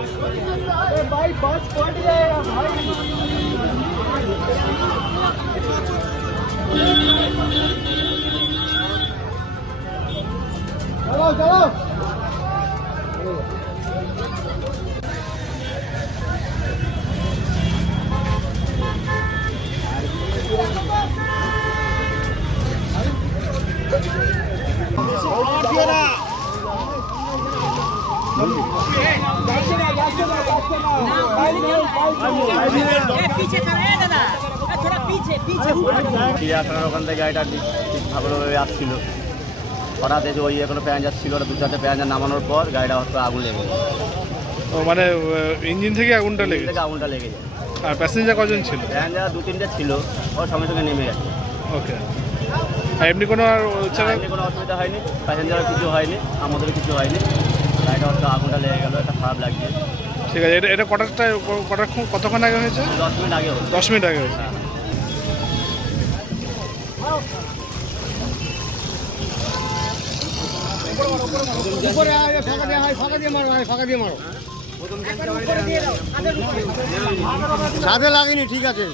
भाई बस फट जाएगा भाई। चलो चलो पीछे दादा थोड़ा पीछे पीछे চিড়িয়াখানার ওখান থেকে গাড়িটা ভালোভাবে আসছিল। হঠাৎ যে ওই এখনো প্যাঞ্জার ছিল, ওটা 2-4টে প্যাঞ্জার নামানোর পর গাড়িটা হয়তো আগুন লেগে যায়। ও মানে ইঞ্জিন থেকে আগুনটা লেগে থেকে আগুনটা লেগে যায়। আর প্যাসেঞ্জার কজন ছিল? প্যাঞ্জার 2-3টে ছিল, ওর সঙ্গে সঙ্গে নেমে গেছে। ওকে। আর এমনি কোনো আর এমনি কোনো অসুবিধা হয়নি, প্যাসেঞ্জারের কিছু হয়নি, আমাদেরও কিছু হয়নি। গাড়িটা হয়তো আগুনটা লেগে গেল, একটা খারাপ লাগছে। ঠিক আছে, এটা কতক্ষণ আগে হয়েছে? 10 মিনিট আগে হলো। 10 মিনিট আগে হয়েছে। উপরে আয়, ফাঁকা দিয়ে হয়, ফাঁকা দিয়ে মারো, ফাঁকা দিয়ে মারো। সাথে লাগেনি, ঠিক আছে।